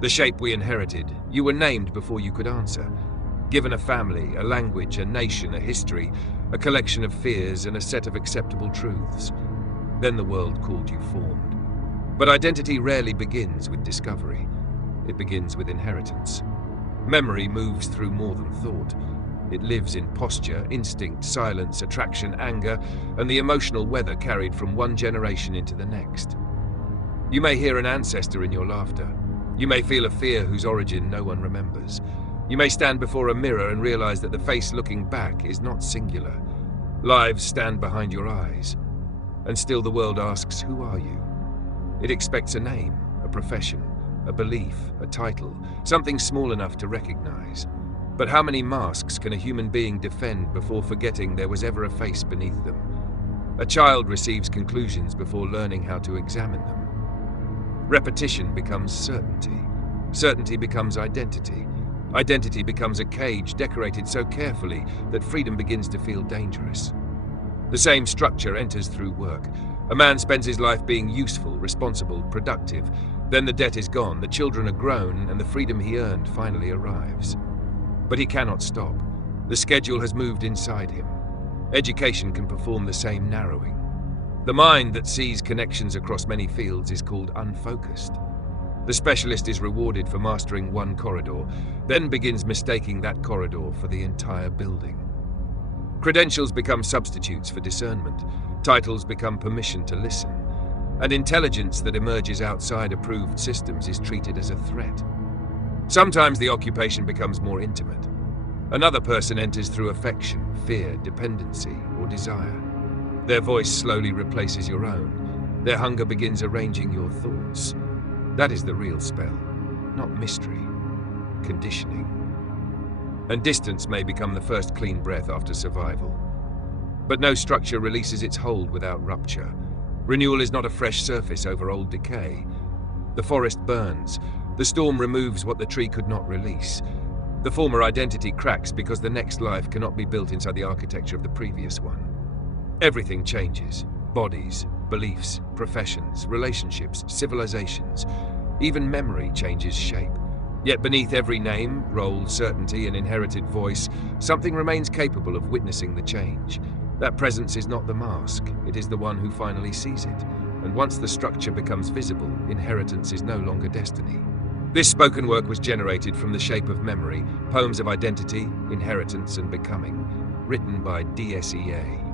The shape we inherited, you were named before you could answer. Given a family, a language, a nation, a history, a collection of fears, and a set of acceptable truths. Then the world called you formed. But identity rarely begins with discovery. It begins with inheritance. Memory moves through more than thought. It lives in posture, instinct, silence, attraction, anger, and the emotional weather carried from one generation into the next. You may hear an ancestor in your laughter. You may feel a fear whose origin no one remembers. You may stand before a mirror and realize that the face looking back is not singular. Lives stand behind your eyes. And still the world asks, who are you? It expects a name, a profession, a belief, a title, something small enough to recognize. But how many masks can a human being defend before forgetting there was ever a face beneath them? A child receives conclusions before learning how to examine them. Repetition becomes certainty. Certainty becomes identity. Identity becomes a cage decorated so carefully that freedom begins to feel dangerous. The same structure enters through work. A man spends his life being useful, responsible, productive. Then the debt is gone, the children are grown, and the freedom he earned finally arrives. But he cannot stop. The schedule has moved inside him. Education can perform the same narrowing. The mind that sees connections across many fields is called unfocused. The specialist is rewarded for mastering one corridor, then begins mistaking that corridor for the entire building. Credentials become substitutes for discernment. Titles become permission to listen. And intelligence that emerges outside approved systems is treated as a threat. Sometimes the occupation becomes more intimate. Another person enters through affection, fear, dependency, or desire. Their voice slowly replaces your own. Their hunger begins arranging your thoughts. That is the real spell, not mystery, conditioning. And distance may become the first clean breath after survival. But no structure releases its hold without rupture. Renewal is not a fresh surface over old decay. The forest burns. The storm removes what the tree could not release. The former identity cracks because the next life cannot be built inside the architecture of the previous one. Everything changes. Bodies, beliefs, professions, relationships, civilizations. Even memory changes shape. Yet beneath every name, role, certainty, and inherited voice, something remains capable of witnessing the change. That presence is not the mask, it is the one who finally sees it. And once the structure becomes visible, inheritance is no longer destiny. This spoken work was generated from the shape of memory, poems of identity, inheritance, and becoming, written by D.S.E.A.